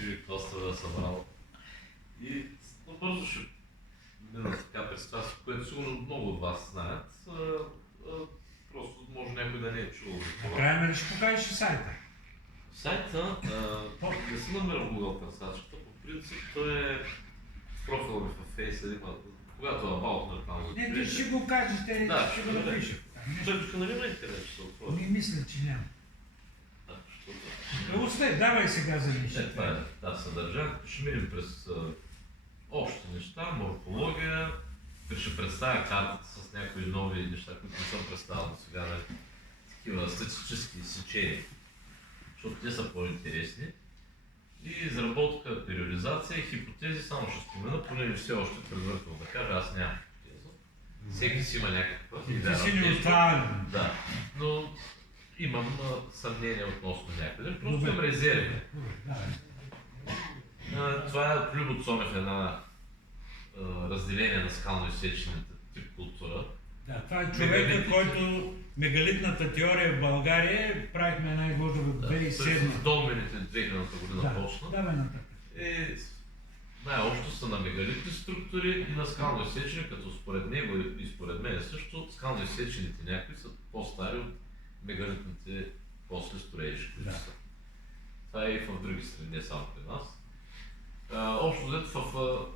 красиви кластера събрал. И бързо ще мина така през това, което сигурно много от вас знаят. Просто може някой да не е чувал за това. Накрая ли ще покажеш и сайта? Сайта не съм намерил в Google търсачката. По принцип той е в профила ми в Face, когато е about там за Не, ти ще го кажеш, те ще го напишат. Той тук нали има интернет, ще се отвори. Не мисля, че няма. Защото... Остай, давай сега за нещата. Това е съдържанието. Ще минем през общи неща, морфология. Ще представя картата с някои нови неща, които не съм представил до сега, такива статистически сечения, защото те са по-интересни. И изработка, периодизация, хипотези, само ще спомена, понеже все още предварително да кажа, аз нямам хипотеза. Всеки си има някаква. Ти си неутрален. Да, но имам съмнение относно някъде. Просто имам резерви. Това е Любо Цонев, една разделение на скално-изсечената тип култура. Да, това е човека, който мегалитната теория в България правихме една изложба в 2007. С долмените 2000-та година почна. Давай нататък. Най-общо са на мегалитни структури и на скално изсечени, като според него и според мен също, скално изсечените някои са по-стари от мегалитните после строежи, които са. Това е и в други страни, не само при нас. Общо взето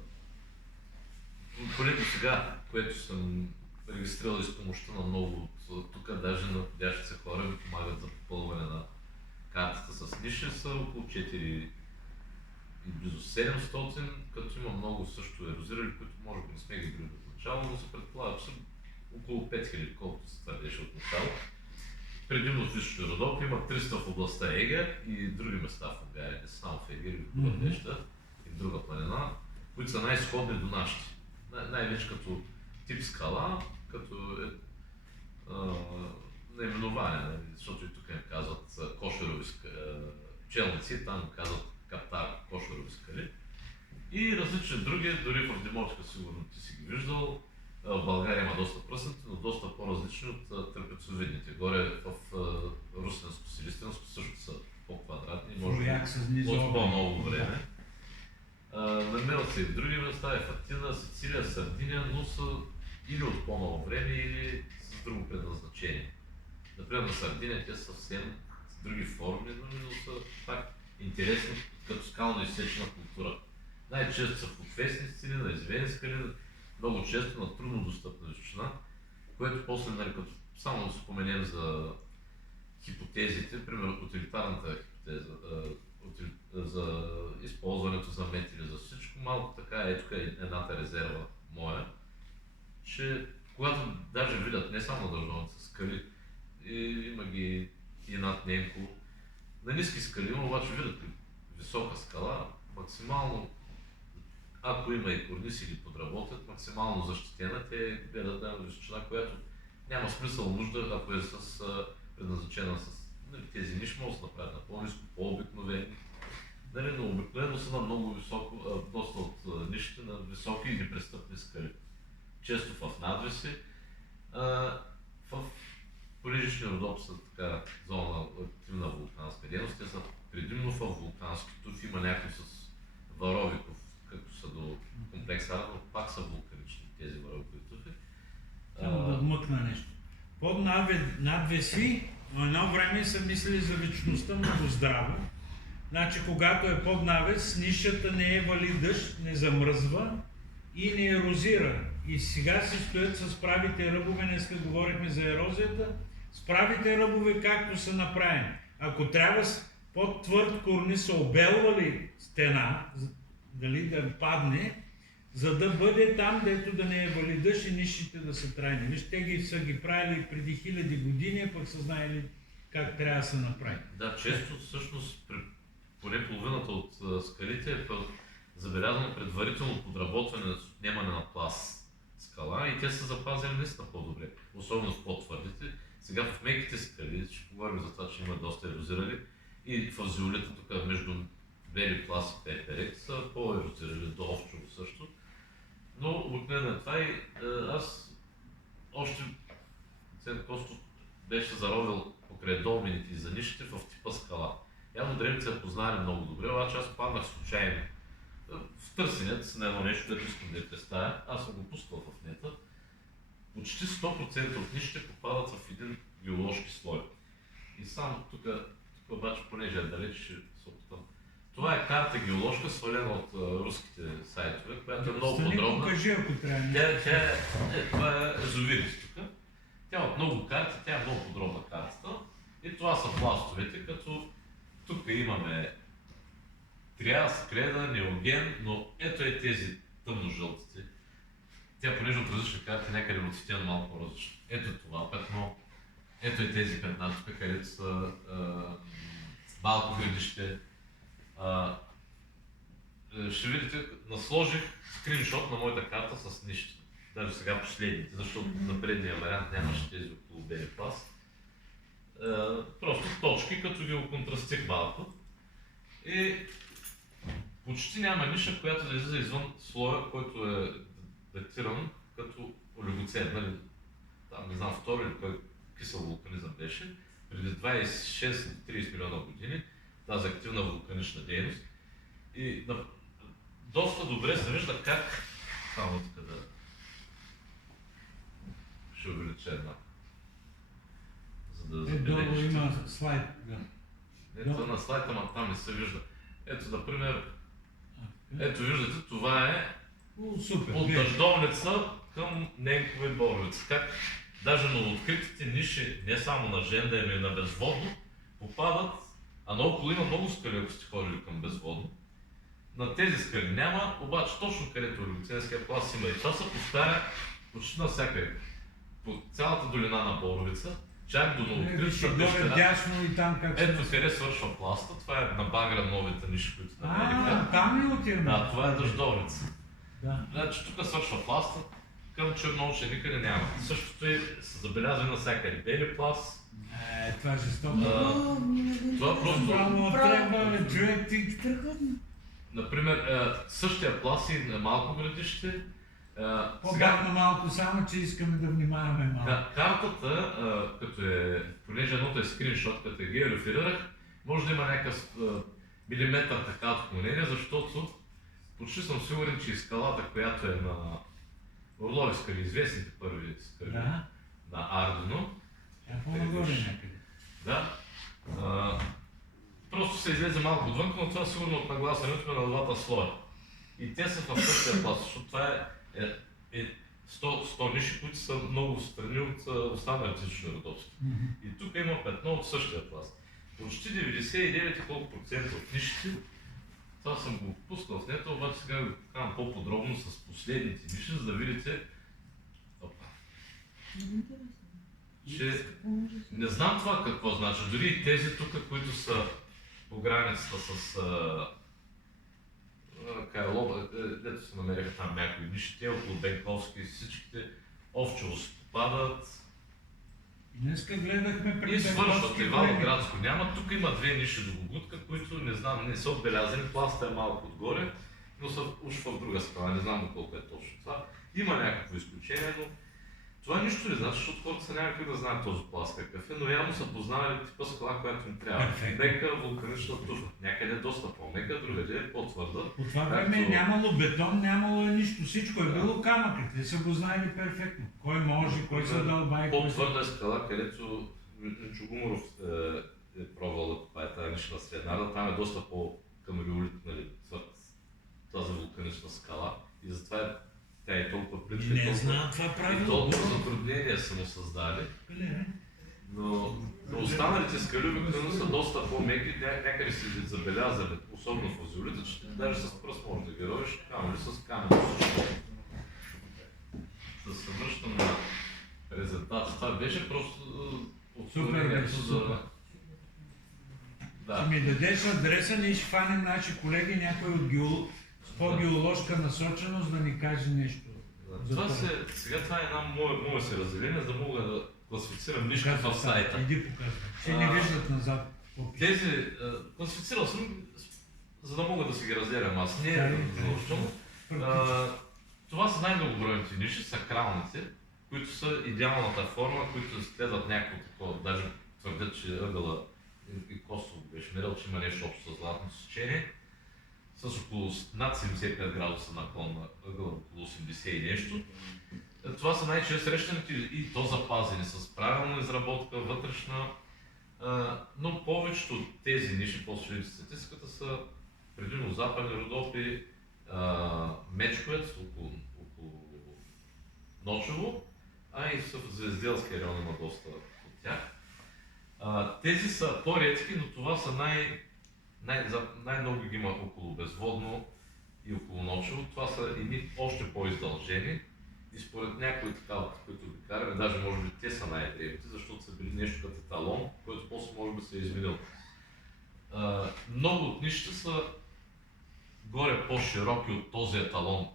понето сега, което съм регистрирал и с помощта на много от тук, даже на ходящи се хора ми помагат за попълване на картата с ниши, са около 4 и близо 700, като има много също ерозирали, които може би не сме ги били от начало, но се предполага, че са около 5000, колкото се твърдеше от начало. Предимно в Висшето Родопи има 300 в областта Егер и други места в България, не само в Егер и в Будапеща и в друга планина, които са най-сходни до нашите. Най-вече като тип скала, като наименование, защото и тук им казват кошерови пчелници, там казват каптар кошерови скали. И различни други, дори в Демочка сигурно ти си ги виждал. В България има доста пръснати, но доста по-различни от трапецовидните. Горе в Русенско, Силистенско също са по-квадратни, може би от по-много време. Намират се и в други места, в Атина, Сицилия, Сардиния, но са или от по-ново време, или с друго предназначение. Например на Сардиния те са съвсем с други форми, но са пак интересни като скално изсечена култура. Най-често са в отвесни стили, на извени скали, много често на трудно достъпна височина, което после, като само да споменем за хипотезите, примерно утилитарната хипотеза, за използването за метили, за всичко, малко така е тук едната резерва моя, че когато даже видят не само на държавните скали, има ги и над Ненко, на ниски скали има, обаче видят висока скала, максимално, ако има и корниз или подработят, максимално защитена, те гледат една височина, която няма смисъл нужда, ако е предназначена с тези ниши, може да се направят на по-ниско, по-обикновени. Но обикновено са на много високо, доста от нишите на високи и непрестъпни скали. Често в надвиси. В Полежищни Родопи са така зона на активна вулканска дейност. Те са предимно в вулканското, има някои с варови, като са до комплекс Арда, но пак са вулканични тези варови туфи. Само да вмъкна нещо. Под надвеси, едно време са мислили за вечността много здраво. Значи, когато е под навес, нишата не е вали дъжд, не замръзва и не ерозира. И сега се стоят с правите ръбове, днеска говорихме за ерозията, с правите ръбове както са направени. Ако трябва под твърд корниз са обелвали стена, дали да падне, за да бъде там, дето да не е вали дъжд и нишите да са трайни. Виж, те са ги правили преди хиляди години, пък са знаели как трябва да се направи. Да, често всъщност поне половината от скалите е забелязано предварително подработване на отнемане на пласт скала и те са запазили наистина по-добре, особено в по-твърдите. Сега в меките скали, ще поговорим за това, че има доста ерозирали и в зеолита тук между бели пласт и пеперек са по-ерозирали, до Овчово също. Но обикновено е това и аз още Цент Костов беше заровил покрай долмените и за нишите в типа скала. Явно древните са познали много добре, обаче аз паднах случайно в търсенето на едно нещо, което искам да я представя. Аз съм го пускал в нета. Почти 100% от нишите попадат в един геоложки слой. И само тук обаче, понеже е далеч, ще се опитам. Това е карта геоложка, свалена от руските сайтове, която е много подробна. Покажи, ако трябва. Това е езовирис тук. Тя от много карти, тя е много подробна картата. И това са пластовете, като тук имаме триас, креда, неоген, но ето е тези тъмно-жълтите. Тя понеже от различни карти, някъде от цветя малко по-различно. Ето това петно, ето е тези петна тук, където са малко градище. Ще видите, насложих скриншот на моята карта с нищо. Даже сега последните, защото на предния вариант нямаше тези около бели пас. Просто точки, като ги оконтрастих малко. И почти няма ниша, която да излиза извън слоя, който е датиран като олигоцен. Нали? Там не знам, втори или кой кисел вулканизъм беше. Преди 26-30 милиона години тази активна вулканична дейност. И доста добре се вижда как, само тук да ще увелича една, за да забележите. Долу има слайд. Да. Ето на слайда, ама там не се вижда. Ето, например, ето виждате, това е Супер. от дъждовница към Ненкова и Боровица. Как даже на откритите ниши, не само на Женда, ами и на безводно, попадат, а наоколо има много скали, ако сте ходили към безводно. На тези скали няма, обаче точно където олигоценския пласт има и това се повтаря почти навсякъде. По цялата долина на Боровица, чак до новооткритата пещера. Дясно и там как Ето къде свършва пласта, това е на Багра новите ниши, които намериха. Там ли отиваме? Да, това е дъждовница. Да. Значи тук свършва пласта, към Чернооче никъде няма. Същото е забелязано навсякъде. Бели пласт. Това е жестоко. Това просто... Трябва човек ти. Например, същия пласт и на малко градище. По-бавно малко, само че искаме да внимаваме малко. Картата, като е, понеже едното е скриншот, като я геореферирах, може да има някакъв милиметър така отклонение, защото почти съм сигурен, че и скалата, която е на Орлови скали, известните първи скали на Ардино. По-нагоре някъде. Да. Просто се излезе малко отвън, но това сигурно от нагласането на двата слоя. И те са в същия пласт, защото това е 100 ниши, които са много страни от останалите нишни родовски. И тук има петно от същия пласт. Почти 99 колко процента от нишите, това съм го пускал в нета, обаче сега ви покажам по-подробно с последните ниши, за да видите. Че не знам това какво значи. Дори и тези тук, които са по границата с Кайлова, дето се намериха там някои ниши, те около Бенковски и всичките овчево се попадат. Днеска гледахме и свършват. Ивано-Градско няма. Тук има две ниши до Гогутка, които не знам, не са отбелязани. Пласта е малко отгоре, но са уж в друга скала. Не знам колко е точно това. Има някакво изключение, но това нищо не значи, защото хората са някакви да знаят този пласт какъв е, но явно са познали типа скала, която им трябва. Мека вулканична туфа. Някъде е доста по-мека, другаде е по-твърда. По това време е нямало бетон, нямало е нищо, всичко е било камък. Те са го знаели перфектно. Кой може, кой се дълбай. По-твърда е скала, където Чугуморов е пробвал да копае тази нишна среднарда, там е доста по-към риолит, нали, тази вулканична скала. И затова тя е толкова плитка. Не знам това правило. И толкова затруднения са му създали. Но останалите скали обикновено са доста по-меки, някъде си забелязали, особено в азиолита, че даже с пръст можеш да ги ровиш, камо ли с камък. Да се връщам на презентация. Това беше просто отклонението за... Ще ми дадеш адреса, ние ще фанем наши колеги, някой от по-геоложка насоченост да ни каже нещо. Сега това е една мое се разделение, за да мога да класифицирам нишка в сайта. Иди показвай. Ще ни виждат назад. Тези класифицирал съм, за да мога да си ги разделям аз. Не е задължително. Това са най-многобройните ниши, сакралните, които са идеалната форма, които следват някакво такова, даже твърдят, че ъгъла и Косово беше мерил, че има нещо общо с златното сечение, с около над 75 градуса наклон на ъгъл, около 80 и нещо. Това са най-често срещаните и то запазени с правилна изработка, вътрешна, но повечето от тези ниши, после статистиката са предимно западни Родопи, Мечковец, около Ночево, а и в Звезделския район има доста от тях. Тези са по-редки, но това са най-много ги има около Безводно и около Ночево. Това са едни още по-издължени и според някои така, от които ги караме, даже може би те са най-древните, защото са били нещо като еталон, който после може би се е изменил. Много от нищата са горе по-широки от този еталон,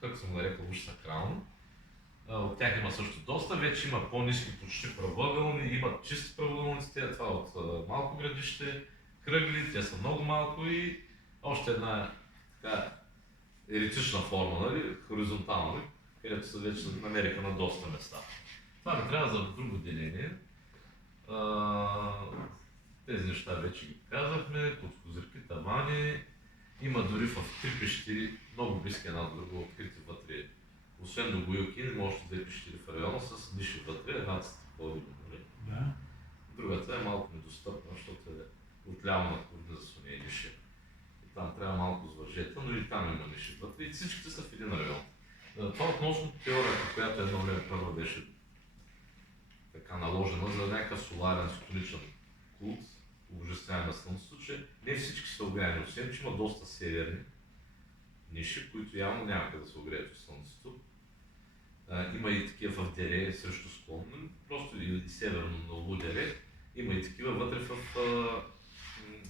как съм нарекал, уж сакрално. От тях има също доста, вече има по-ниски, почти правоъгълни, има чисти правоъгълни, това от малко градище, кръгли, те са много малко и още една така еретична форма, нали, хоризонтална, където се вече намериха на доста места. Това ми трябва за друго деление. Тези неща вече ги казахме, подкозирки, тавани. Има дори в три пещери, много близки една до друга, открити вътре. Освен до Боилкин, има още две пещери в района с ниши вътре, едната са такова до море. Да. Другата е малко недостъпна, защото е отляво на корниза и ниши. И там трябва малко с въжета, но и там има ниши вътре и всичките са в един район. Това относно теорията, която едно време първо беше така наложена за някакъв соларен столичен култ, обожествяване на Слънцето, че не всички са огряни, освен че има доста северни ниши, които явно няма къде да се огреят от Слънцето. Има и такива в дере срещу склон, просто и северно на Лудере. Има и такива вътре в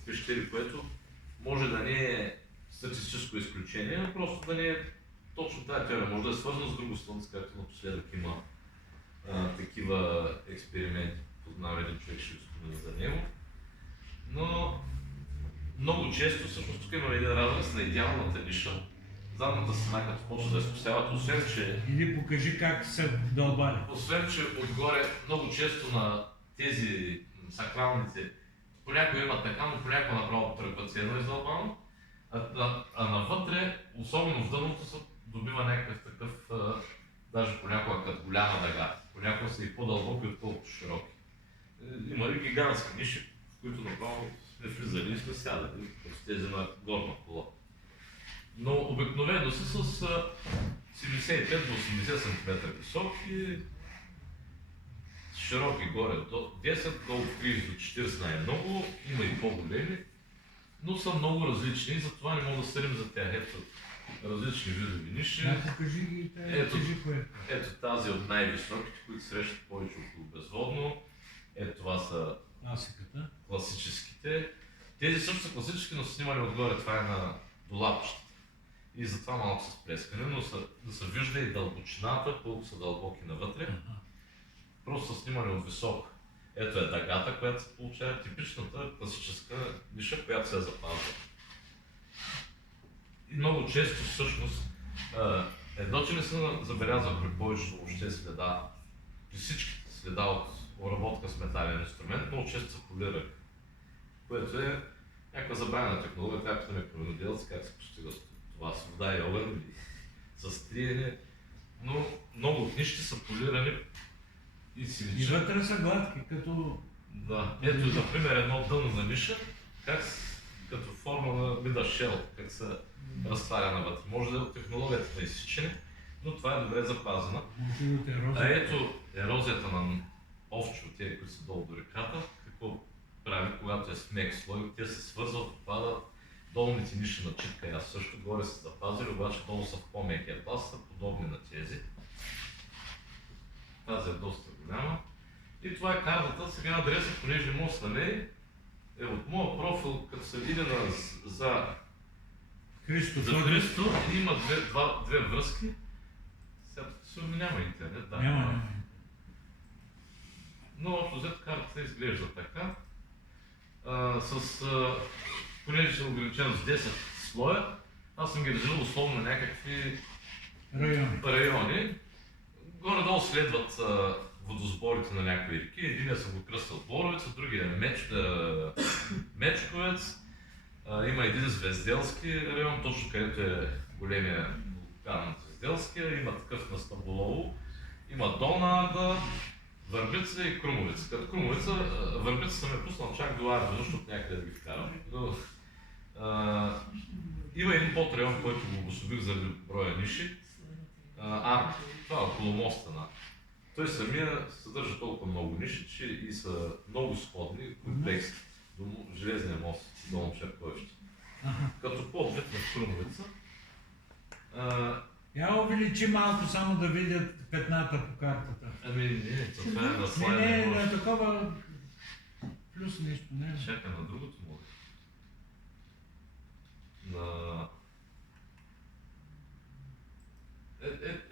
пещери, което може да не е статистическо изключение, но просто да не е точно тази теория. Може да е свързано с друго Слънце, както напоследък има такива експерименти. Познава един човек, ще спомена за него. Но много често всъщност тук имаме един разрез на идеалната ниша. Задната стена, като почва да изкосяват, освен че... Или покажи как са дълбали. Освен че отгоре много често на тези сакралните понякога има така, но понякога направо тръгват се едно издълбано, а навътре, особено в дъното, се добива някакъв такъв, даже понякога като голяма дъга. Понякога са и по-дълбоки, отколкото широки. Има и гигантски ниши, в които направо сме влизали и сме сядали, с тези на горна кола. Но обикновено са с 75 до 80 см високи, широки горе до 10, долу 30 до 40 най-много, има и по-големи, но са много различни и затова не мога да съдим за тях. Ето различни видови ниши. Да, покажи ги, кажи кое. Ето тази от най-високите, които срещат повече около Безводно. Ето това са класическите. Тези също са класически, но са снимали отгоре, това е на долапчета. И затова малко са сплескани, но да се вижда и дълбочината, колко са дълбоки навътре. Просто са снимани от високо. Ето е дъгата, която се получава типичната класическа ниша, която се е запазва. И много често всъщност, едно, че не се забелязва при повечето въобще следа, при всичките следа от обработка с метален инструмент, много често се полирали. Което е някаква забравена технология, трябва да питаме каменоделци как се постига това с вода и огън или с триене, но много от нищи са полирани и си личат. И вътре са гладки, като... Да, ето например едно дъно на ниша, като форма на вида шел, как се разтваря навътре. Може да е от технологията на изсичане, но това е добре запазена. А ето ерозията на овчо, тези, които са долу до реката, какво прави, когато е с мек слой, те се свързват, отпадат. Долните ниши на читка, аз също горе са запазили, обаче долу са в по-мекия пласт, са подобни на тези. Тази е доста голяма. И това е картата. Сега адреса, понеже мост на нея е от моя профил, като се види за Христо, има две връзки. Сега няма интернет, да. Няма. Но общо взето картата изглежда така. Понеже съм ограничен с 10 слоя, аз съм ги разделил условно на някакви райони. Горе-долу следват водосборите на някои реки. Единия съм го кръстил Боровица, другия е Мечковец. Има един Звезделски район, точно където е големия вулкан Звезделския. Има такъв на Стамболово. Има Долна Арда, Върбица и Крумовица. Като Крумовица, Върбица съм е пуснал чак до Арда, защото някъде да ги вкарам. Има един подрайон, който го обособих заради броя ниши. Арк, това е около моста на. Той самия съдържа толкова много ниши, че и са много сходни комплекси до Железния мост, Долно Черковище. Като по-ответ на Крумовица. Я увеличи малко, само да видят петната по картата. Ами не, това е на слайда. Не, на такова плюс нещо, не. Чакай, на другото мога.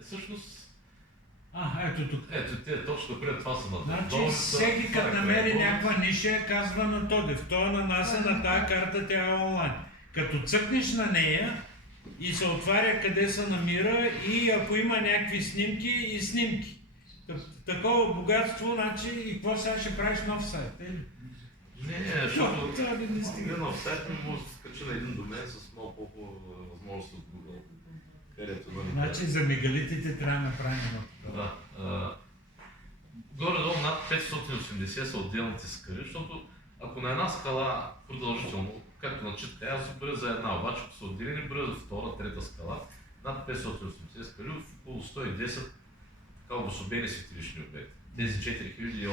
Всъщност... Ето тук. Ето, те точно пред това са на Значи всеки като намери някаква ниша, казва на Тодев. Той нанася на тази карта, тя е онлайн. Като цъкнеш на нея и се отваря къде се намира и ако има някакви снимки и снимки. Такова богатство, значи и какво сега ще правиш нов сайт? Не, защото един нов сайт ми може да се качи на един домен с много по-хубава възможност от Google. Значи за мегалитите трябва да направим едно такова. Да. Горе-долу над 580 са отделните скали, защото ако на една скала продължително, както на читка, аз се броя за една, обаче ако са отделени, броя за втора, трета скала, над 580 скали, в около 110 така обособени светилищни обекти. Тези 4800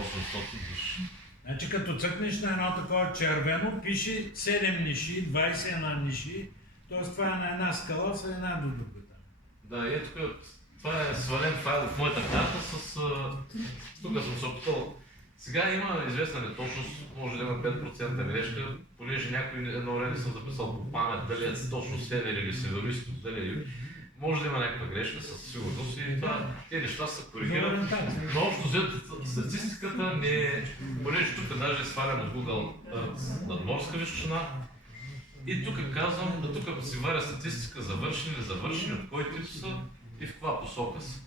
души. Значи като цъкнеш на едно такова червено, пише 7 ниши, 21 ниши, т.е. това е на една скала, с една до другата. Да, ето тук, това е свален файл в моята карта с... Тук съм се опитал. Сега има известна неточност, може да има 5% грешка, понеже някой едно време съм записал по памет, дали е точно север или североизток, дали е юг. Може да има някаква грешка със сигурност и това, тези неща се коригират. Но общо взето статистиката не е... Понеже тук даже е свален от Google надморска височина. И тук казвам, тук си варя статистика завършени или завършени, от кой тип са и в каква посока са.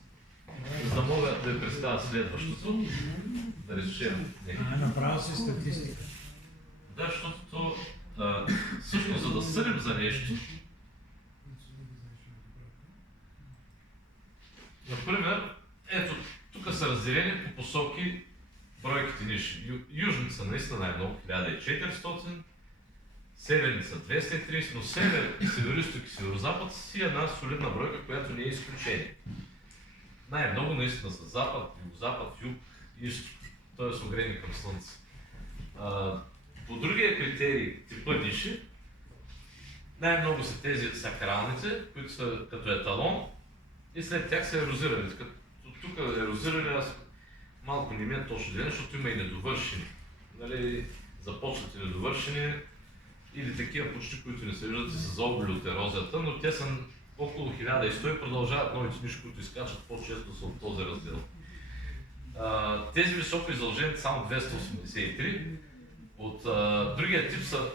За да мога да я представя следващото, да речем. Направо си статистика. Да, защото всъщност за да съдим за нещо, например, ето, тук са разделени по посоки бройките ниши. Южните са наистина най-много, 1400, северни са 230, но север, североизток и северозапад си една солидна бройка, която не е изключение. Най-много наистина са запад, югозапад, юг, изток, т.е. огрени към слънце. По другия критерий, типа ниши, най-много са тези сакралните, които са като еталон и след тях са ерозирали. Тук ерозирали аз малко не ми е точно ден, защото има и недовършени. Нали, започнати недовършени или такива почти, които не се виждат и са заобили от ерозията, но те са около 1100 и продължават новите ниши, които изкачат по-често са от този раздел. Тези високо издължени само 283. От другия тип са,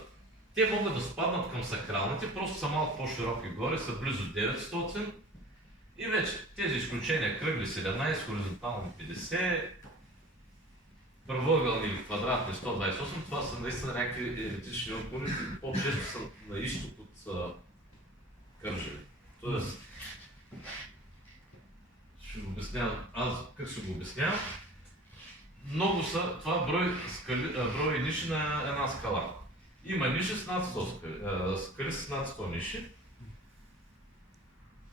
те могат да спаднат към сакралните, просто са малко по-широки горе, са близо 900. И вече тези изключения кръгли 17, хоризонтални 50, правоъгълни или квадратни 128, това са наистина някакви еретични отклони, по-често са на изток от Кърджали. Тоест, ще го обяснявам, аз как ще го обяснявам, много са, това брой ниши на една скала. Има ниши с над 100 скали с над 100 ниши.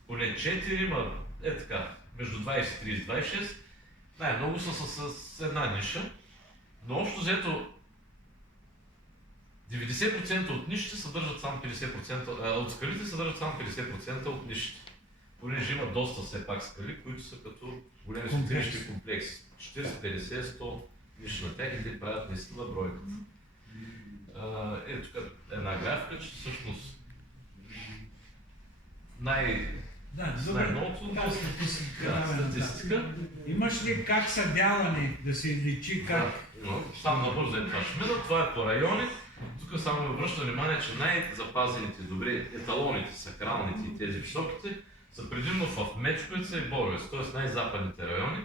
Поне 4 има, така, между 20, 30, 26. Най-много са с една ниша. Но общо взето 90% от нишите съдържат само 50%, от скалите съдържат само 50% от нишите. Понеже има доста все пак скали, които са като големи светилищни комплекси. 40, 50, 100 ниши на тях и те правят наистина бройката. Ето тук една графика, че всъщност най-новото статистика. Имаш ли как са дялани, да се личи как? Само набързо това ще мина, това е по райони. Тук само ви връща внимание, че най-запазените добре еталоните, сакралните и тези високите са предимно в Мечковица и Боровец, т.е. най-западните райони.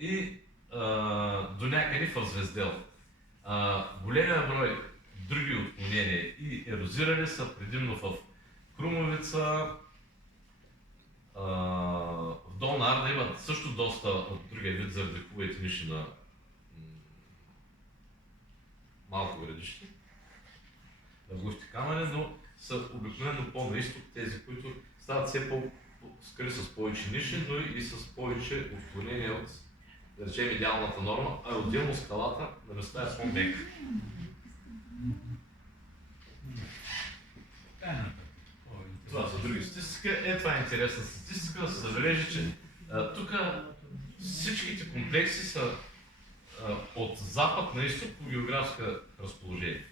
И до някъде в Звездел. Големия брой други отклонения и ерозирали са предимно в Крумовица, в Долна Арда имат също доста от другия вид заради хубавите ниши на малко градище, на глухите камъни, но са обикновено по-на изток тези, които стават все по-скъли с повече ниши, но и с повече отклонения от, да речем, идеалната норма, а отделно скалата на места е по-мека. Това са други статистика. Това е интересна статистика, да се забележи, че тук всичките комплекси са от запад на изток по географска разположение.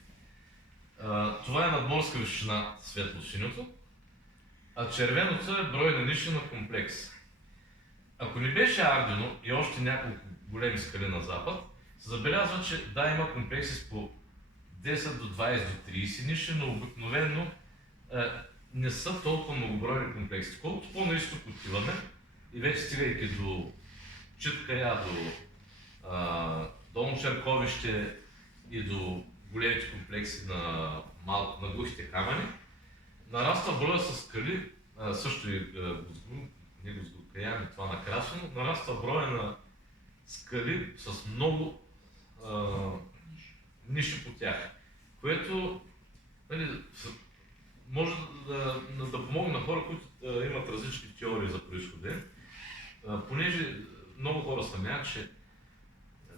Това е надморска височина светло-синьото, а червеното е брой на ниши на комплекс. Ако не беше Ардино и още няколко големи скали на запад, се забелязва, че да, има комплекси с по 10 до 20 до 30 ниши, но обикновено не са толкова многобройни комплекси. Колкото по-наисток отиваме и вече стигайки до Читкая, до Долно Черковище и до големите комплекси на глухите камъни, нараства броя с скали, също и не Гузгукая, това накрасено, нараства броя на скали с много ниши по тях, което може да помогне на хора, които имат различни теории за произходение, понеже много хора съмняват, че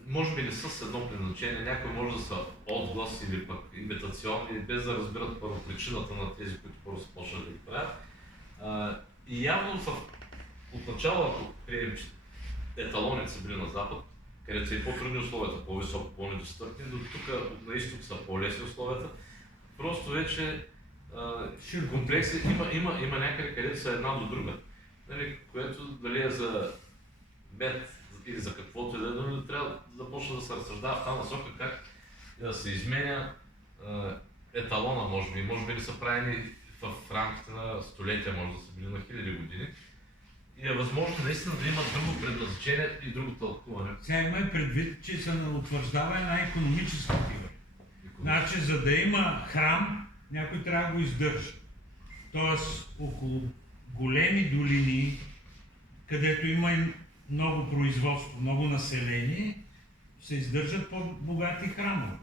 може би не са с едно предназначение, някои може да са отглас или пък имитационни, без да разберат първопричината на тези, които първо са почнали да ги правят. И явно отначало, ако приемем, че еталоните са били на запад, където са и по-трудни условията, по-високо, по-недостъпни, до тук на изток са по-лесни условията. Просто вече комплекси има някъде, където са една до друга. Нали, което дали е за мед или за каквото и да е, но трябва да започне да се разсъждава в тази насока как да се изменя еталона, може би не са правени в рамките на столетия, може да са били на хиляди години. И е възможно наистина да има друго предназначение и друго тълкуване. Сега има предвид, че се утвърждава една икономическа фигура. Значи, за да има храм, някой трябва да го издържа. Тоест, около големи долини, където има и много производство, много население, се издържат по-богати храмове.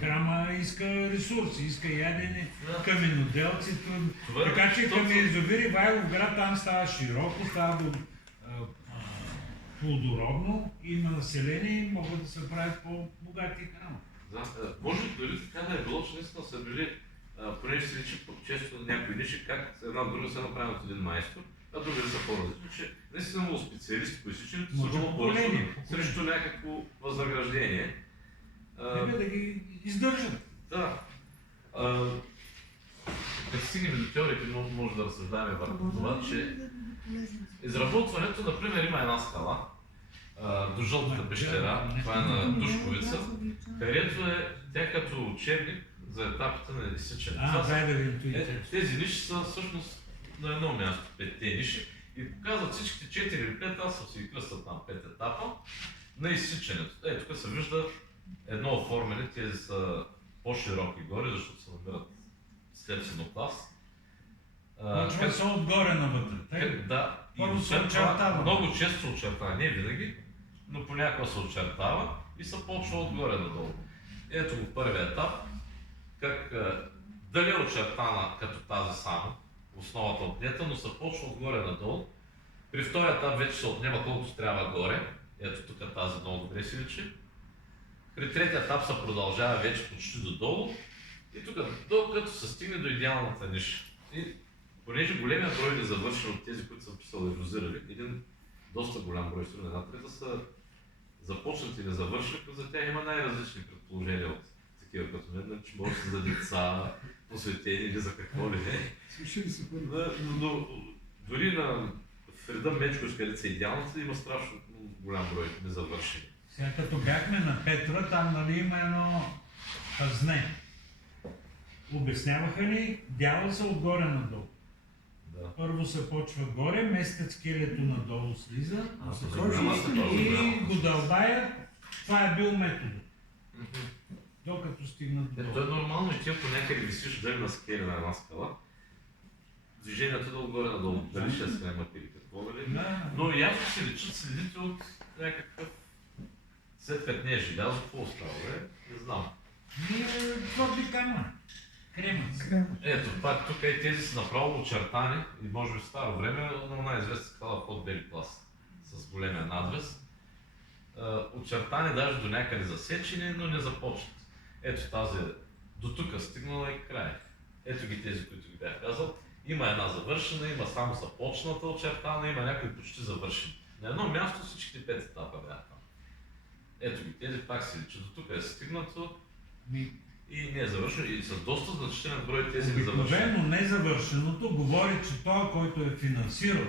Храма иска ресурси, иска ядене, каменоделци. Така че към язовир Ивайловград там става широко, става плодородно, има население и могат да се правят по-богати храма. Да, може дори така да е било, че наистина са били, понеже се личи често някои ниши, как една друга се направи от един майстор, а други са по-различни, че наистина много специалисти по изсичането са много по-различни срещу някакво възнаграждение. Да ги издържат. Да. Като стигнем до теорията, може да разсъждаваме върху това, че изработването, например, има една скала, до Жълтата пещера, това е на Душковица, където е тя като учебник за етапите на изсичане. Тези ниши са всъщност на едно място, 5 ниши, и показват всичките 4 или 5, аз съм си ги кръстал там 5 етапа на изсичането. Тук се вижда едно оформяне, тези са по-широки горе, защото се намират след синопласт. Почва са отгоре навътре. Да, първо се очертава. Много често се очертава, не винаги, но понякога се очертава и се почва отгоре надолу. Ето го първият етап, как дали е очертана като тази само, основата отнета, но се почва отгоре надолу. При втория етап вече се отнема колкото трябва горе, ето тук тази много добре си личи. При третия етап се продължава вече почти додолу и тук, докато се стигне до идеалната ниша. И понеже големия брой не завършен от тези, които са писали и розирали, един доста голям брой, сигурно една трета са започнати и не завършили, за тях има най-различни предположения от такива като мен, че може да са за деца, посветени или за какво ли не. Но дори на Фрида Мечкович, където са идеалната, има страшно голям брой незавършени. Сега като бяхме на Петра, там нали има едно пазне. Обясняваха ли, дяла са отгоре надолу. Да. Да. Първо се почва горе, местят скелето надолу слиза Програмата и го дълбаят. Това е бил методът. Докато стигнат до То е нормално и ти ако някъде висиш дали на скели на една скала, движението да отгоре-надолу, дали ще се наймат или какво, нали? Да. Но ясно се личат следите от някакъв... След като не е желязо, какво остава, не знам. И твърди камън. Кремъц. Ето, пак тук и тези са направо очертани и може би в старо време на най-известна скала под Бели пласт с големия надвес. Очертани даже до някъде засечени, но не започнат. Ето тази до тук стигнала и край. Ето ги тези, които ги бях казал. Има една завършена, има само започната очертана, има някои почти завършени. На едно място всичките 5 етапа бяха там. Ето ги тези, пак се личи. До тук е стигнато и не е завършено и с доста значителен брой тези незавършени. Обикновено незавършеното говори, че той, който е финансирал,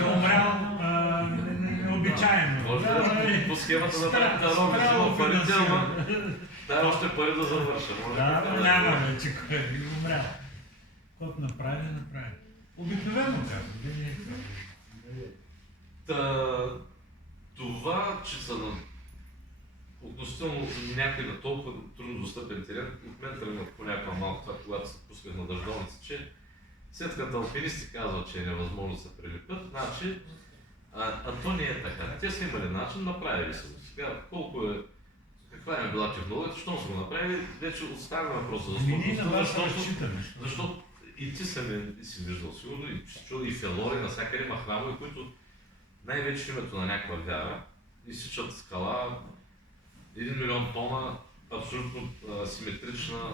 е умрял необичайно. Може да по схемата да прави дарови, взима парите, ама дай още пари да завърша. Няма вече кой е умрял. Който направи, направи. Обикновено казвам. Това, че са на относително някъде на толкова трудно достъпен терен, от мен тръгнат по някаква малко това, когато се пусках на дъждовница, че след като алпинисти казват, че е невъзможно да се прилепят, значи, то не е така. Те са имали начин, направили са го. Сега, каква е била технологията, щом са го направили, вече оставяме въпроса за сложността, защото и ти сами си виждал сигурно, и си чул и фелори, навсякъде има храмове, които най-вече името на някаква вяра, изсичат скала, 1 милион тона, абсолютно симетрична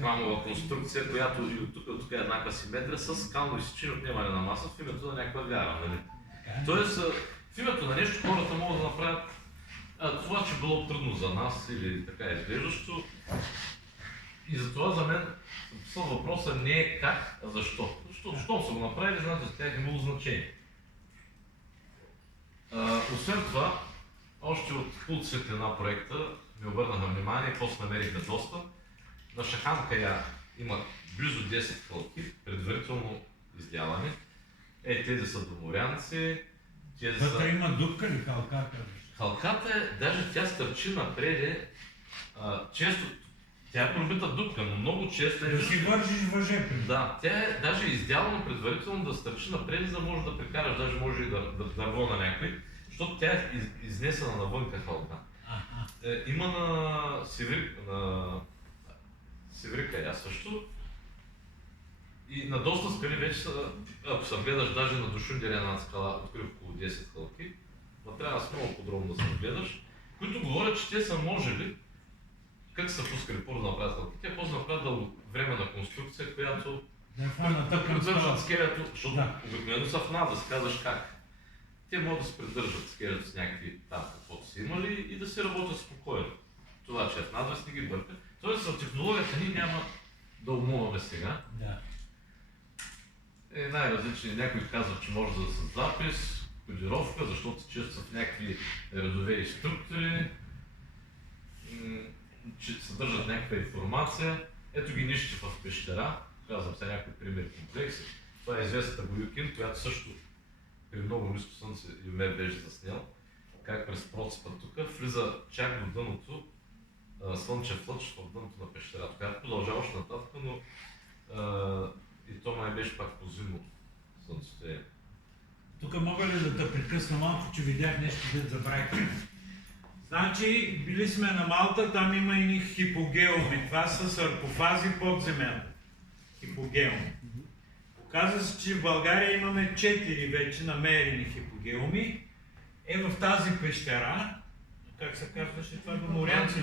храмова конструкция, която и от тук е еднаква симетрия, с скално изсичане отнемане на маса в името на някаква вяра. Нали? Тоест, в името на нещо хората могат да направят това, че било трудно за нас или така изглеждащо. И затова за мен въпросът не е как, а защо. Защото щом са го направили, значи за тях е имало значение. Освен това, още от Култ светлина проекта ми обърнаха внимание, после намериха доста. На Шахан Кая има близо 10 халки, предварително издявани. Тези са доморянци. Вътре има дупка ли халката? Халката даже тя стърчи напред. Често тя е пробита дупка, но много често Да си вържиш въже. Да, тя е даже издявана предварително да стърчи напред, за да можеш да прекараш, даже може и дърво на някой, защото тя е изнесена навънка халка. Има на Севрика също. И на доста скали вече са, ако се гледаш даже на Душундер една скала, открив около 10 халки, но трябва с много подробно да се гледаш, които говорят, че те са можели, как са пускали първо да направят халки, те после направят временна конструкция, която придържат скелето, защото обикновено са в надвес, казваш как. Те могат да се придържат скелето с някакви там, каквото са имали и да се работят спокойно. Това, че е в надвес, не ги бърка. Тоест, за технологията ни няма да умуваме сега. Най-различни, някои казват, че може да са запис, кодировка, защото често са в някакви редове структури, че съдържат някаква информация. Ето ги нишите в пещера, казвам сега някои примери комплекси. Това е известната Гоюкин, която също при много ниско слънце и ме беше заснел, как през процепа тук влиза чак до дъното слънчев лъч в дъното на пещерата, която продължава още нататък, но и то май беше пак по зимно слънцето. Тук мога ли да те прекъсна малко, че видях нещо, да забравих. Значи, били сме на Малта, там има и хипогеуми. Това са саркофази под земята. Хипогеуми. Оказва се, че в България имаме 4 вече намерени хипогеуми. В тази пещера, как се казваше това, доморянци?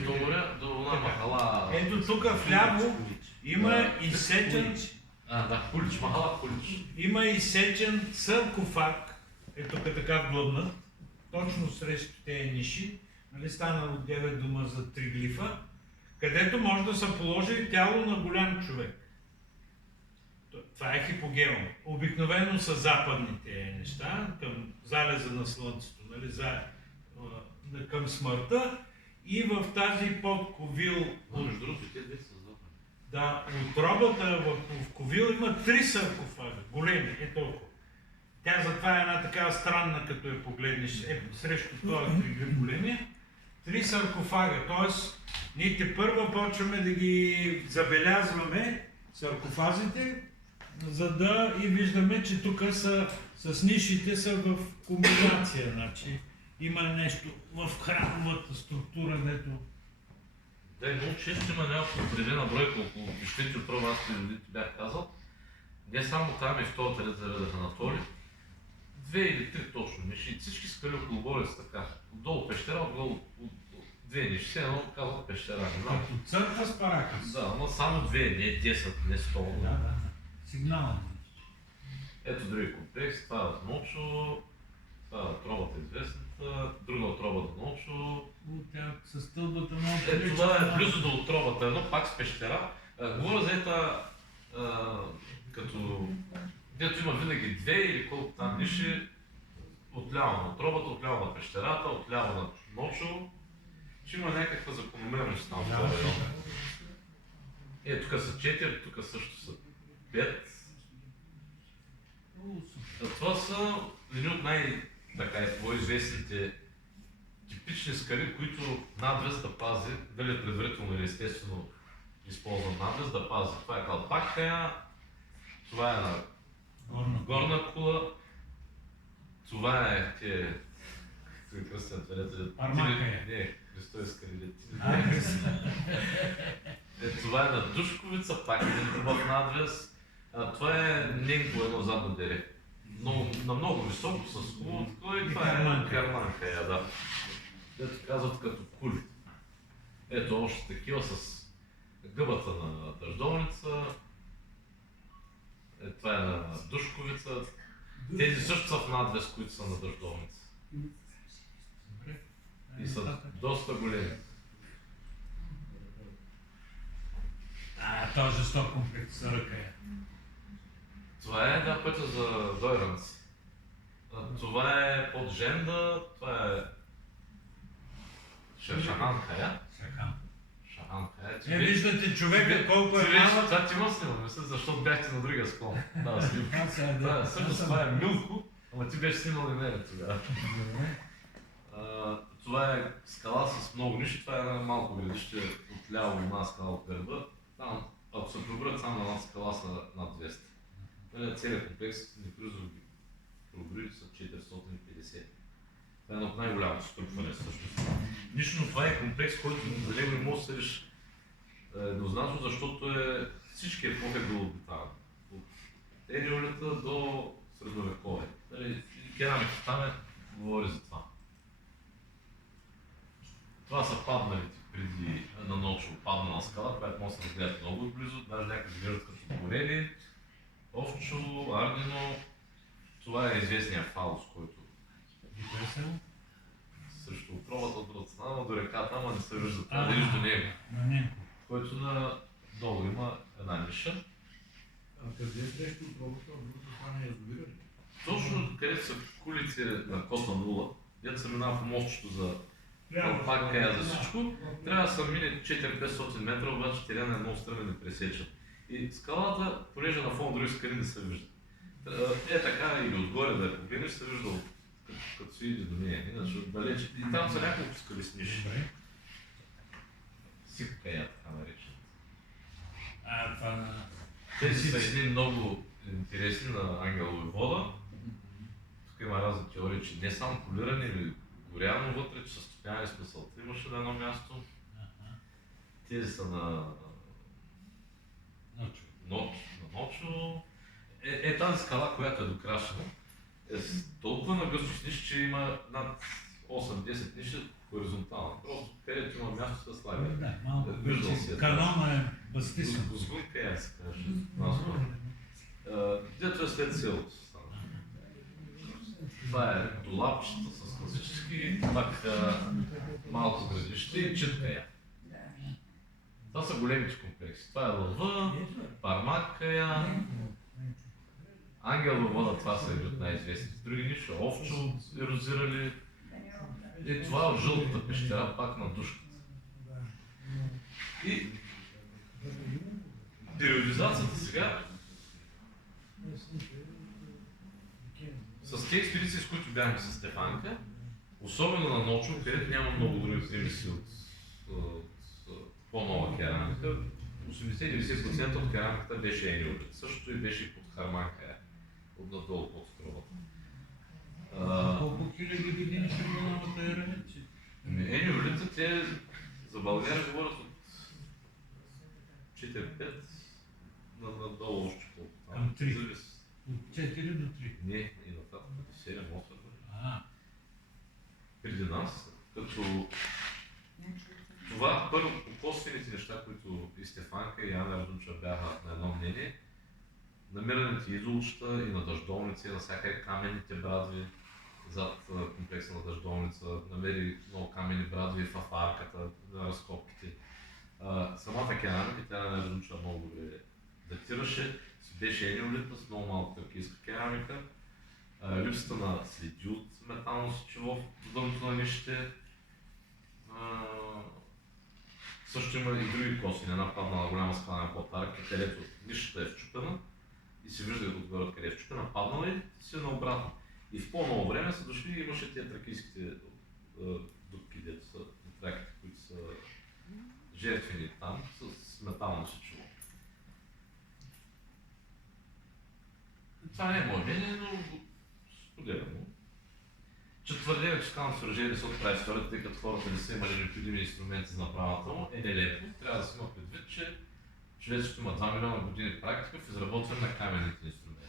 Ето тук вляво има изсечен... Кулич, Махала Кулич. Има изсечен саркофаг, тук така вглъбнат, точно срещу тези ниши. Нали, станало 9 дума за триглифа, където може да се положи тяло на голям човек. Това е хипогеум. Обикновено са западните неща, към залеза на слънцето, нали, към смъртта. И в тази подковил... Между другото, те две са западни. да отробата в Ковил има 3 саркофага, големи, е толкова. Тя затова е една такава странна, като я погледнеш, срещу това кригът големия. 3 саркофага, т.е. ние тепърва почваме да ги забелязваме, саркофазите, за да и виждаме, че тук са, с нишите са в комбинация, значи има нещо в храмовата структура, дето... Да, много често има някаква определена бройка около пищите от права, аз ти бях казал. Не само там и в този ред заведаха на Толи. 2 или 3 точно ниши. И всички скали около Горец така. Отдолу пещера, отдолу 2 ниши. Все едно казват пещера, не знам. Като църква с паракас. Да, но само 2, не 10, не 100. Да. Сигнал. Ето други комплекс, това е от Ночо, това е отробата известната, друга отроба до Ночо. Тя с стълбата много Ето това е близо до отробата, едно пак с пещера. Говоря за ета, като дето има винаги 2 или колко там ниши, отляво на отробата, отляво на пещерата, отляво на Ночо. Ще има някаква закономерност там в този район. Тук са 4, тук също са 5. Това са едни от по-известните типични скали, които надвес да пази, дали предварително или естествено използван надвес да пази. Това е Калпакая, това е на горна кула, това е кръстен тверетел. Армакая. Не, Христос скалилет. Това е на Душковица, пак един хубав надвес. Това е Ненко едно задно дере. На много високо, с хубаво такова и това е Карманка, да. Дето казват като кули. Ето още такива с гъбата на дъждовница. Това е на Душковица. Тези също са в надвес, които са на дъждовница. И са доста големи. Този 100 комплекс за ръка е. Това е пътя за Дойранци. Това е под Женда, това е Шаханкая. Виждате човека колко е малък. Това ти ма снимам, мисля, защото бяхте на другия склон. Да, снимам. Всъщност това е Милко, ама ти беше снимал и мене тогава. Това е скала с много ниши, това е една малко градище, отляво има скала от гърба. Там, ако се пробрат само на една скала са над 200. Целият комплекс Некрюзови пробори са 450. Това е едно от най-голямото струпване всъщност. Лично това е комплекс, който за него не може да съдиш еднозначно, защото всички епохи бил обитаван. От Ериолита до средновековие. Керамиката там говори за това. Това са падналите преди на Ночо паднала скала, която може да се разгледат много отблизо, даже някакви изглеждат като Борели, Овчо, Ардино. Това е известният фалос, който срещу отровата от друга страна, но до реката, ама не се вижда това, да вижда до него. Който надолу има една ниша. Къде е срещу отровата, от другата страна е язовира ли? Точно където са кулици на Котна нула, дето се минава по мостчето за Калпакая за всичко, трябва да са мине 4-500 метра, обаче терена е много стръмен и пресечен. И скалата, понеже на фон други скали не се вижда. Така или отгоре да я погледнеш, се вижда като си иде до нея, иначе отдалече. И там са няколко скали с ниши. Сиккая, така наречена. Тези са едни много интересни на Ангелови вода. Тук има разни теории, че не само полиране или горяно вътре, че са стопяни смисъл. Имаше на едно място. Тези са на Ночо. Тази скала, която е докрашена, е толкова нагъсто с ниши, че има над 8-10 ниши хоризонтално. Просто където има място да слага. Да, малко виждал си канона е бастисан. Гузгунка я се каже. Дето е след селото. Това е долапчета с класически, пак малко градище и читка я. Това са големите комплекси. Това е Лъва, Пармакая, Ангелова вода, това са едни от най-известните. Други ниши, Овчо ерозирали. И това е от жълтата пещера, пак на Душката. И периодизацията сега с тези експедиции, с които бяхме с Стефанка, особено на Ночо, където няма много други примеси от по-нова керамика, 80-90% от керамиката беше Ениолит. Същото и беше и под Харманка, отнадолу под стровата. Колко хиляди години ще бъде новата ера? Ениолита, те за България говорят от 4-5 надолу още колко. Към 3. От 4 до 3. Не, и нататък, 7-8. Преди нас, като това първо по косвените неща, които и Стефанка и Ана Радунчева бяха на едно мнение, намираните изолчета и на дъждовници, навсякъде каменните брадви зад комплекса на дъждовница, намери много каменни брадви в арката на разкопките. Самата керамика, тя на Радунчева много добре датираше, беше ениолитна с много малко тракийска керамика. Липсата на следи от метално сечиво в дъното на нишите. Също има и други косвени, една паднала голяма скална платарка, където нишата е вчупена и се вижда отгоре къде е вчупена, паднала и си наобратно. И в по-ново време са дошли и имаше тези тракийските дупки, дето са траките, които са жертвени там с метално сечиво. Това не е мое мнение, но споделям. Че твърдение, че скалните съоръжения са от тази история, тъй като хората не са имали необходими инструменти за направата му, е нелепо. Трябва да се има предвид, че човечеството има 2 милиона години практика в изработване на каменните инструменти.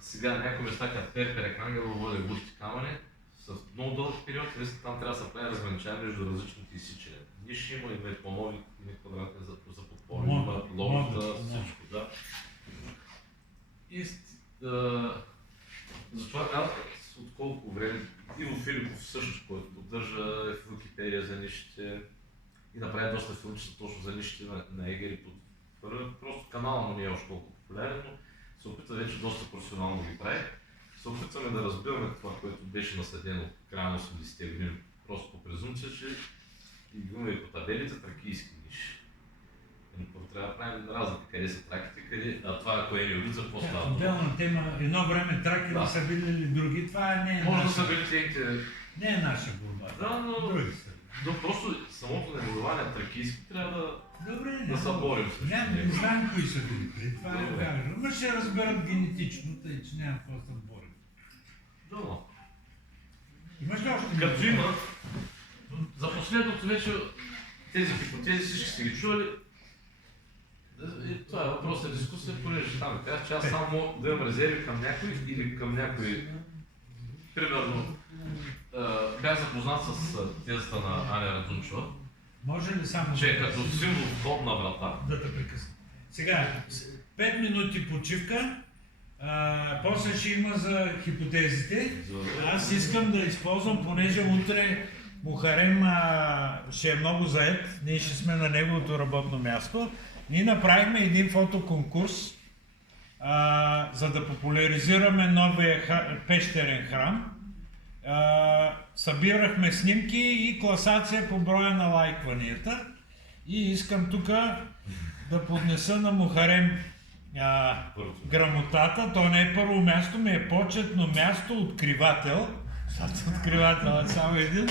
Сега някои места, като Перпер, Ангелово, води густи камъни, с много дълъг период, там трябва да се прави разграничение между различните изсичания. Ниши има и по-нови, и квадратни за подпори, има лобата, всичко, да. И затова аз от колко време Иво Филипов също, който поддържа в Википедия за нишите и направи доста филмчета точно за нишите на егери. Просто канала му не е още толкова популярен, но се опитва вече доста професионално ги прави. Се опитваме да разбираме това, което беше наследено в края на 80-те години, просто по презумпция, че и имаме и по табелите тракийски ниши. Трябва да правим разлика къде са траките, къде, това ако е ениолит, за какво става? Отделна тема, едно време траки да са били или други, това не е може наша. да са били техните... Не е наша борба. Да, но... Други са. Но просто самото наименование тракийски трябва Добре, да се борим с не знам кои са били преди, това е важно. Но ще разберат генетично, тъй че няма какво да се борим. Да. Имаш ли още? Като има, за последното вече тези хипотези всички сте ги чували. И това е въпрос на дискусия, понеже там казах, че аз само мога да имам резерви към някой или към някой. Примерно, бях запознат с тезата на Аня Радунчева. Може ли само че е като символ вход на врата. Да те прекъсна. Сега, 5 минути почивка, после ще има за хипотезите. Аз искам да използвам, понеже утре Мухарем ще е много заед, ние ще сме на неговото работно място. Ние направихме един фотоконкурс, за да популяризираме новия пещерен храм. Събирахме снимки и класация по броя на лайкванията. И искам тук да поднеса на Мухарем грамотата. То не е първо място, ми е почетно място откривател. Защото откривател е само един.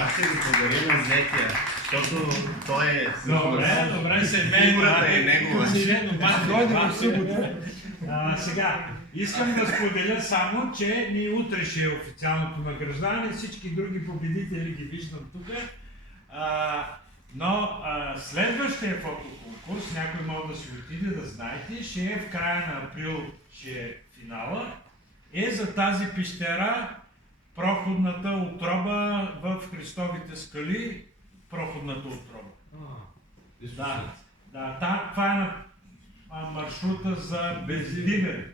Аз ще ви подаря на Зетия, защото той е... Добре, фигурата е негова. Сега, искам да споделя само, че ние утре ще е официалното награждаване, всички други победители ги виждам тук. Но следващия фотоконкурс, някой може да си отиде да знаете, ще е в края на април, ще е финала, е за тази пещера, проходната отроба в Христовите скали, проходната отроба. Това е маршрута за Бездивен.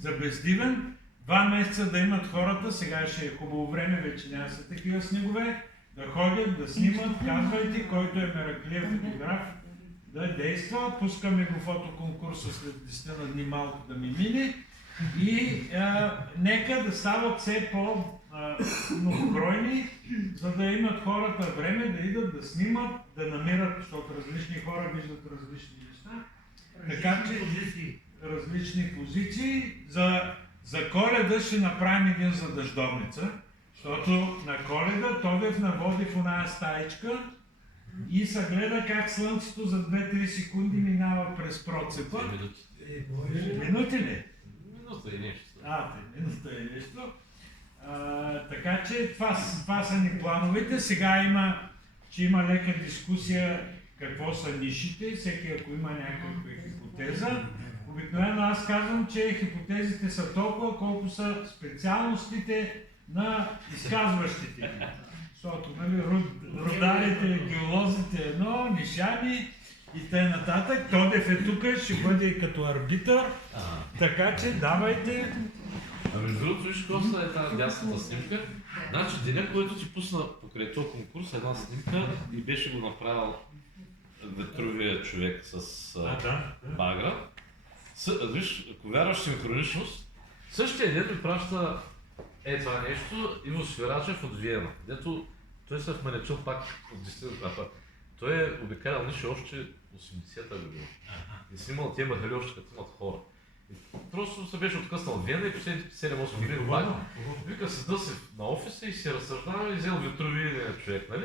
За Бездивен, 2 месеца да имат хората, сега ще е хубаво време, вече няма са такива снегове, да ходят, да снимат, казвайте, който е мераклиев фотограф, да действа. Пускаме го фотоконкурса след 10 на дни малко да ми мине И нека да стават все по-многобройни, за да имат хората време да идат да снимат, да намират, защото различни хора виждат различни неща. Така че различни позиции. За Коледа ще направим един за дъждовница, защото на Коледа Тодев наводи в оная стаичка и се гледа как слънцето за 2-3 секунди минава през процепа. Минути ли? Минута и нещо. Минута и нещо. Така че това са ни плановете. Сега има лека дискусия какво са нишите, всеки ако има някаква хипотеза. Обикновено аз казвам, че хипотезите са толкова, колко са специалностите на изказващите. Защото рударите, геолозите едно, нишани и т.н. Тодев е тук, ще бъде като арбитър, така че давайте. А между другото, виж Коста е тази дясната снимка. Значи деня, който ти пусна покрай този конкурс, една снимка и беше го направил ветровия човек с багра. Виж, ако вярваш синхроничност, същия ден ми праща това нещо Иво Свирачев от Виена, дето той се вманечил пак от 10 крапа. Той е обикалял ниши още 80-та година. И снимал тия махали още като имат хора. И просто се беше откъснал от Виена и последните 7-8 години пак. Вика седа се на офиса и се разсъждава и взел ветровия човек, нали?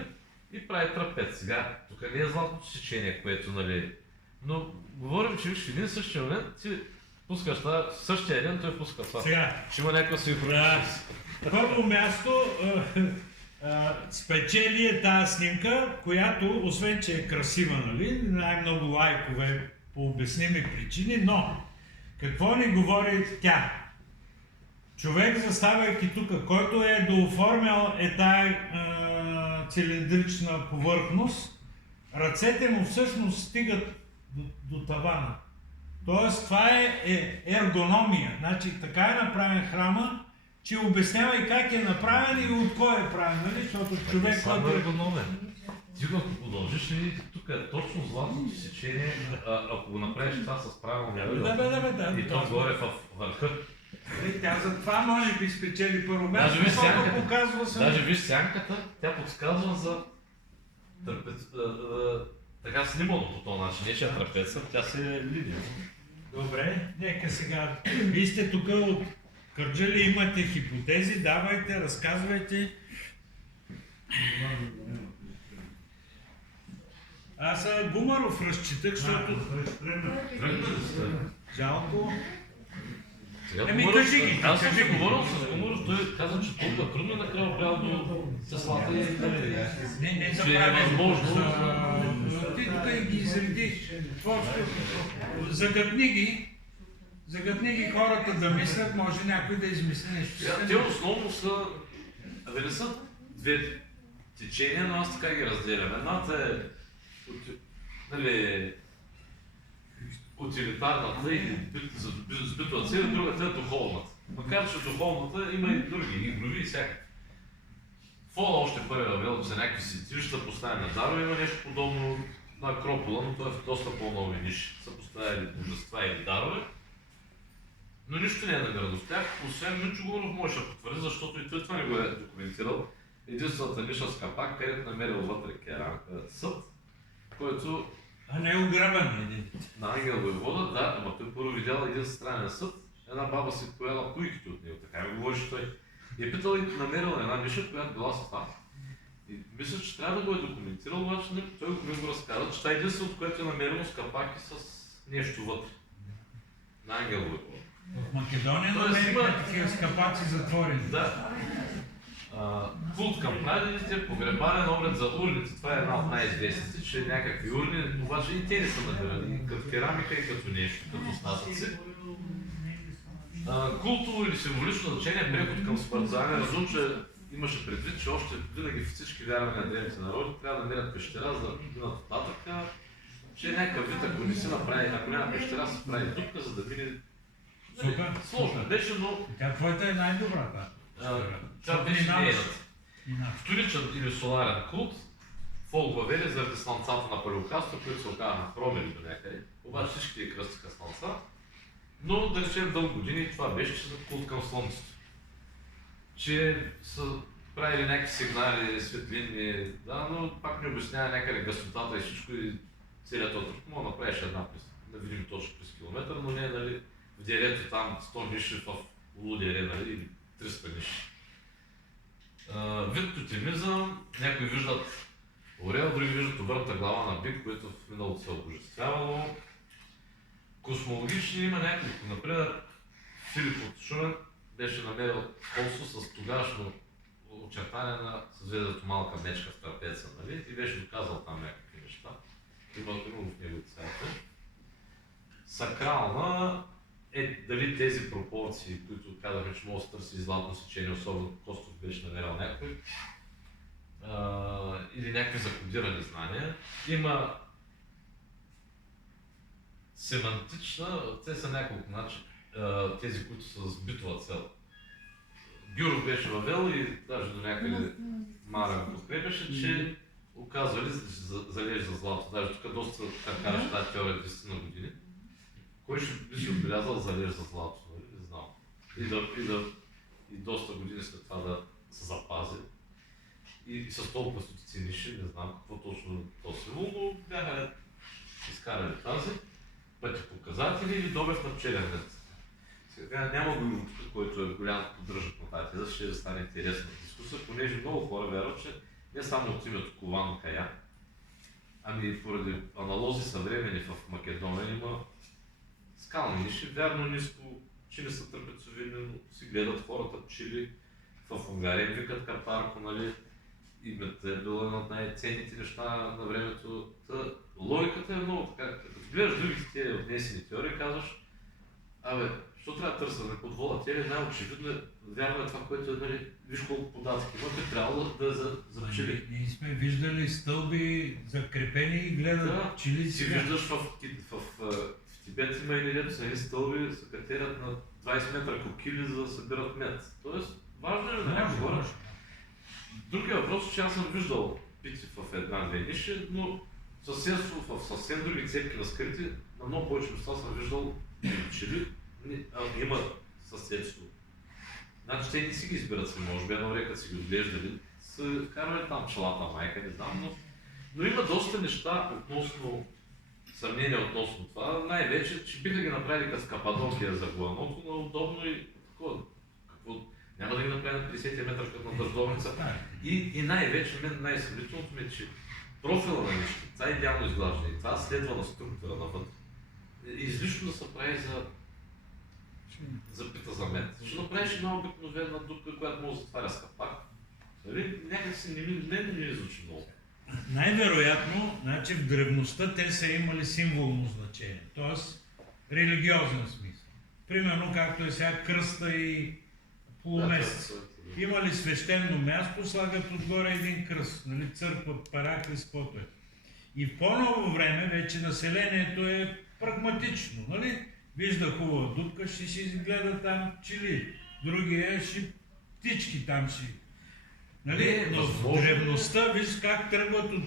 И прави трапец. Сега, тук не е златното сечение, което, нали, но говорим, че виж в един същия момент ти пускаш това, същия ден той пуска това. Сега, ще има някаква синхроничност. Първо място спечели е тази снимка, която, освен че е красива, нали, най-много лайкове по обясними причини, но какво ни говори тя? Човек, заставайки тук, който е дооформял тая цилиндрична повърхност, ръцете му всъщност стигат до тавана. Тоест това е ергономия. Значи така е направен храма, че обяснява и как е направен и от кой е правен, нали? Защото човек... Само ергономен. Ти ако продължиш ли, тук е точно златното сечение, ако го направиш това с правилния ъгъл. Да. И то горе в върха. Тя за това може би спечели първо място, Даже виж защото показва се... Даже виж сянката, тя подсказва за така снимано по този начин, не че е трапеца, тя се е линия. Добре, нека сега. Вие сте тук от Кърджали, имате хипотези, давайте, разказвайте. Аз Гумаров разчитах, защото... Жалко. Кажи ги. Аз съм се говорил с Гумаров, той каза, че толкова трудно накрая правил до Сеслата и Не че е възможно. Ти тук ги изредиш. Загътни ги хората да мислят, може някой да измисли нещо. Те основно са, не са две течения, но аз така ги разделям. Едната е утилитарната или с битова цел, другата е духовната. Макар че духовната има и други, игрови и всякакви. Фола още първи въвел за някакви светилища, поставени на дарове, има нещо подобно на Акропола, но това е в доста по-нови ниши. Са поставили божества или дарове. Но нищо не е намерено в тях, освен Минчо Гумаров може да потвърди, защото и той това не го е документирал. Единствената ниша с капак, където намерил вътре съд, който... А не е ограбен един. На Ангел Войвода, да, ама той първо видял един странен съд, една баба си поела пуйките от него, така ми говореше той. И е питал и намерил една ниша, която била с това. И мисля, че трябва да го е документирал, обаче той го разказа, че това е единственото, което е намерено с капаки с нещо вътре. На Ангел Войвода. В Македония намерихме такива скапаци затворени. Да. Култ към прадедите, погребален обред за урните. Това е една от най-известните, че някакви урни, обаче и те не са намерени, като керамика и като нещо, като остатъци. Култово или символично значение, преход към смърт. За Ангел Разум, имаше предвид, че още винаги всички вярвания на древните народи трябва да намерят пещера, за да минат нататък, че някакъв вид, ако не си направи, ако няма пещера, се прави дупка, за да мине. Сложно беше, но... Тя твоята е най-добрата. Това беше нейната. Вторичен или соларен култ, фолк въвели заради слънцата на Палеокастро, които се оказаха хромели до някъде. Обаче всички кръстиха слънца. Но да речем дълго години това беше, че са култ към Слънцето. Че са правили някакви сигнали, светлини, да, но пак ми обяснява някъде гъстотата и всичко и целият този труд. Мога да направиш една да видим точно през километър, но не нали, в дерето там 100 ниши в лудере, нали, или 300 ниши. Вид тотемизъм, някои виждат орел, други виждат обърната глава на бик, което в миналото се обожествявало. Космологични има няколко. Например, Филип от Шумен беше намерил колсо с тогашно очертание на съзвездието малка мечка в трапеца, нали? И беше доказал там някакви неща. Има в неговите сайта. Сакрална е дали тези пропорции, които казахме, че може да се търси златно сечение, особено Костов беше намерил някой, или някакви закодирани знания. Има семантична, те са няколко начина, тези, които са с битова цел. Гюров беше въвел и даже до някъде Марен подкрепяше, че оказвали залеж за злато. Даже тук доста караш тази теория 10 на години. Кой ще би си отбелязал залеж за злато? Не знам. И доста години след това да се запази. И с толкова стотици ниши, не знам какво точно то символ, но бяха изкарали тази пъти показатели или добив на пчелен мед. Сега няма го който е голям поддръжък на тази теза, ще стане интересна дискусия, понеже много хора вярват, че не само от името Кован Кая, ами поради аналози съвремени в Македония има скални ниши, вярно ниско, чили са трапецовидни, но си гледат хората пчели в Унгария, викат Картарко, нали, името е било едно от най-ценните неща на времето. Логиката е много така, като гледаш другите тези отнесени теории, казваш, абе, що трябва да търсваме под вода? Те най-очевидно вярно е това, което е, нали, виж колко податки има, те трябва да е за пчели. Ние сме виждали стълби закрепени и гледат пчели си виждаш в Тибет има или дето са едни стълби, се катерят на 20 метра кокили, за да събират мед. Тоест, важно е на някои хора. Другия въпрос е, че аз съм виждал пици в една-две ниши, но в съвсем други цепки на скрити, на много повече места съм виждал пчели, има съседство. Значи те не си ги избират си, може би едно река си ги отглеждали, са карали там пчелата майка, не знам, но има доста неща относно съмнения относно това, най-вече, че биха ги направили като Кападокия за Гуаното, но удобно и такова. Няма да ги направи на 50 метра като на дъждовница. И най-вече, най-съмнителното ми е, че профила на нещата, това е идеално изглаждане. Това следва на структура навътре. Излишно да се прави за пита за мед. Ще направиш една обикновена дупка, която може да затваря с капак. Някак си не ми звучи много. Най-вероятно, значи в древността те са имали символно значение, т.е. религиозен смисъл. Примерно както е сега кръста и полумесец. Имали свещено място, слагат отгоре един кръст, нали, църква, параклис, каквото е. И в по-ново време вече населението е прагматично, нали? Вижда хубава дупка, ще си изгледа там пчели, другия ще птички там си. Нали? Но в древността, виж как тръгват от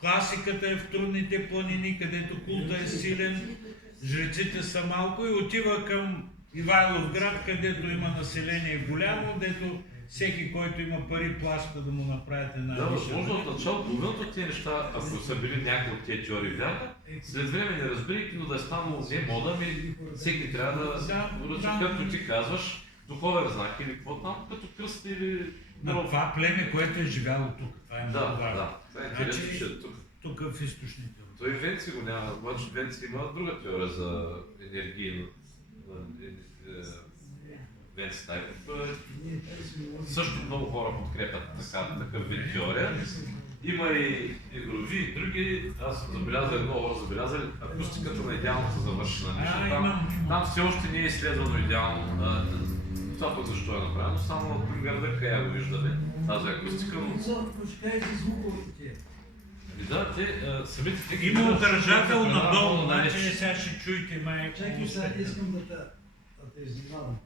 класиката е в трудните планини, където култа е силен, жреците са малко и отива към Ивайловград, където има население голямо, дето всеки, който има пари, плаща да му направят една да, виша. възможно от начало половината от тези неща, ако са били някои от тези теории вярна, след време не разбирайки, но да е станало не мода, всеки трябва да връча, както ти казваш, духовен знак или какво там, като кръст или... На това племе, което е живяло тук. Това е много важно. Да, това е интересно, че е тук. Тук в източните. Той Венци го няма, обаче Венци има друга теория за енергийно. Венци Тайков. Също много хора подкрепят такъв вид теория. Има и игрови и други. Аз съм забелязал, много хора забелязали акустиката на идеалната завършена ниша. Там все още не е изследвано идеално. Това пък защо е направено, само при гърдъка я го виждаме, тази акустика, но... И да, самите... Има удържател надолу, значи сега ще чуете май... Чакай сега, искам да те изненадам.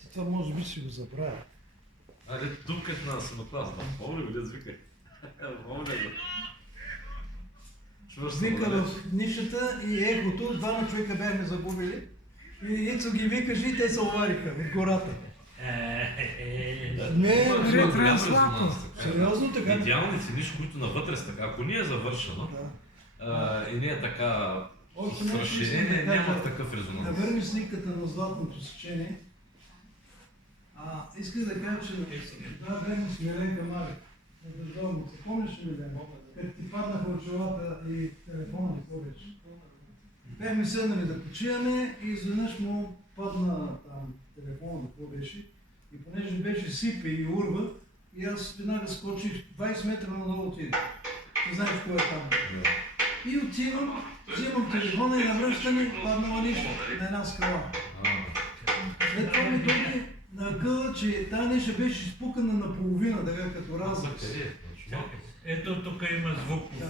Ти това може би си го забравя. Дупках на самоклас, помня го, да звиках. Помня го. Чвърста Вика далеч. в нишата и ехото, двама човека бяхме загубили. И Ицо ги викаше и те се овариха от гората. Не, Има не, голям трансплантно. резонанс, така. Сериозно така? Идеални цениш, които навътре са така. Ако не е завършено Да. и не е така Още с нещо разширение, искам да няма кажа. такъв Да резонанс. върнем снимката на златното сечение. Исках да кажа, че това време с Миленка Марик на държавница. Помниш ли бе? Като ти паднаха очилата и телефона, какво беше? Бяхме седнали да почиваме и изведнъж му падна там телефона, какво беше. И понеже беше сипе и урва, и аз веднага скочих 20 метра надолу отидох. Ти знаеш кое е там. И отивам, взимам телефона и навръщане паднала ниша на една скала. След това ми дойде на акъла, че тази ниша беше изпукана наполовина, така като разрез. Ето тук има звук. Да.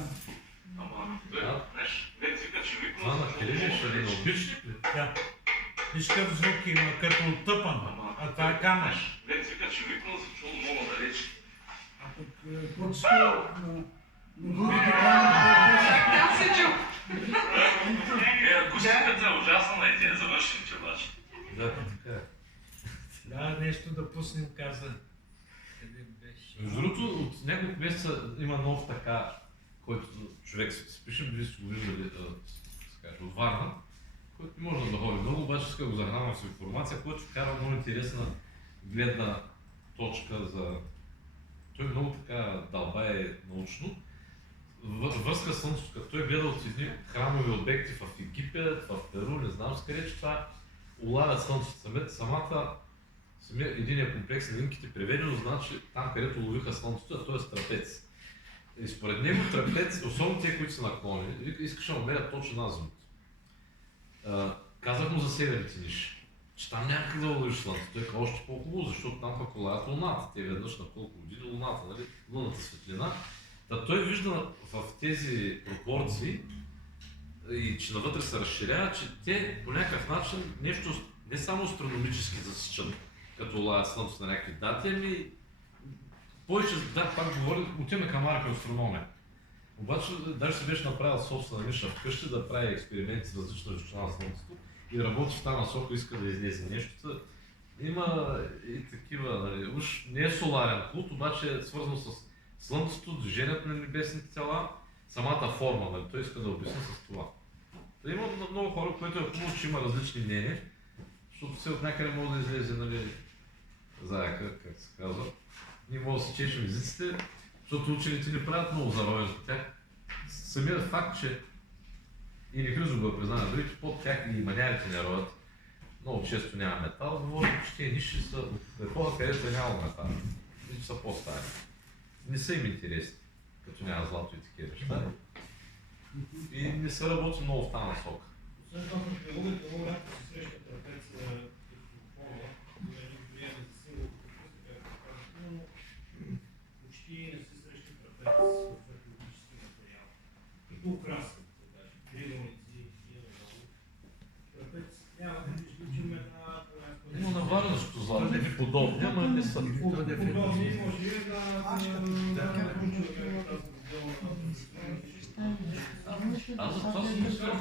Това на къде беше ли? На обичник ли? Да. Виж какъв звук има, като оттъпан. А това е камък. А пък почти на другите камъни Акустиката е ужасна и тя е завършен, че обаче. Да, така е. Да, нещо да пуснем, каза. Къде беше? Между другото, от няколко месеца има нов така, който човек се пише, вие сте го виждали от Варна, който не може да ходи много, обаче иска го захранвам с информация, който вкара много интересна гледна точка за... Той много така дълбае научно. Връзка с Слънцето, като той гледа от едни храмови обекти в Египет, в Перу, не знам с къде, че това улавят Слънцето. Самия единия комплекс на линките преведено значи там, където ловиха Слънцето, а то е трапец. И според него трапец, особено тези, които са наклонени, искаше да намерят точно азимут. Казах му за северните ниши, че там няма как да ловиш Слънцето. Той е още по-хубаво, защото там пък улавят Луната. Те веднъж на колко години Луната, нали? Луната светлина. Та той вижда в тези пропорции и че навътре се разширява, че те по някакъв начин нещо не само астрономически засичат, като лаят Слънцето на някакви дати, ами повече, да, пак говори, отиваме към Марка астрономия. Обаче даже си беше направил собствена ниша вкъщи да прави експерименти с различна величина на Слънцето и работи в тази насока, иска да излезе нещо. Има и такива, нали, уж не е соларен култ, обаче е свързано с Слънцето, движението на небесните тела, самата форма, нали? Той иска да обясни с това. Та има много хора, които е хубаво, че има различни мнения, защото все от някъде може да излезе, нали, заека, как се казва. Ние може да си чешем езиците, защото учените не правят много заровен за тях. Самият факт, че и не Хризо го признава, дори че под тях и манярите не ровят, много често няма метал, говори, че тези ниши са от епоха, където е нямало метал. И че са по-стари. Не са им интересни, като няма злато и такива неща. И не се работи много в тази насока. Освен това, в археологията много рядко се среща трапец като форма, което влияе за символ, но почти не се среща трапец в археологически материал. Като украса, триъгълници и много. Трапец няма да изключим една... Но на варнашкото злато не подобни, ама не са. Подобни, може би Аз за това си мисля.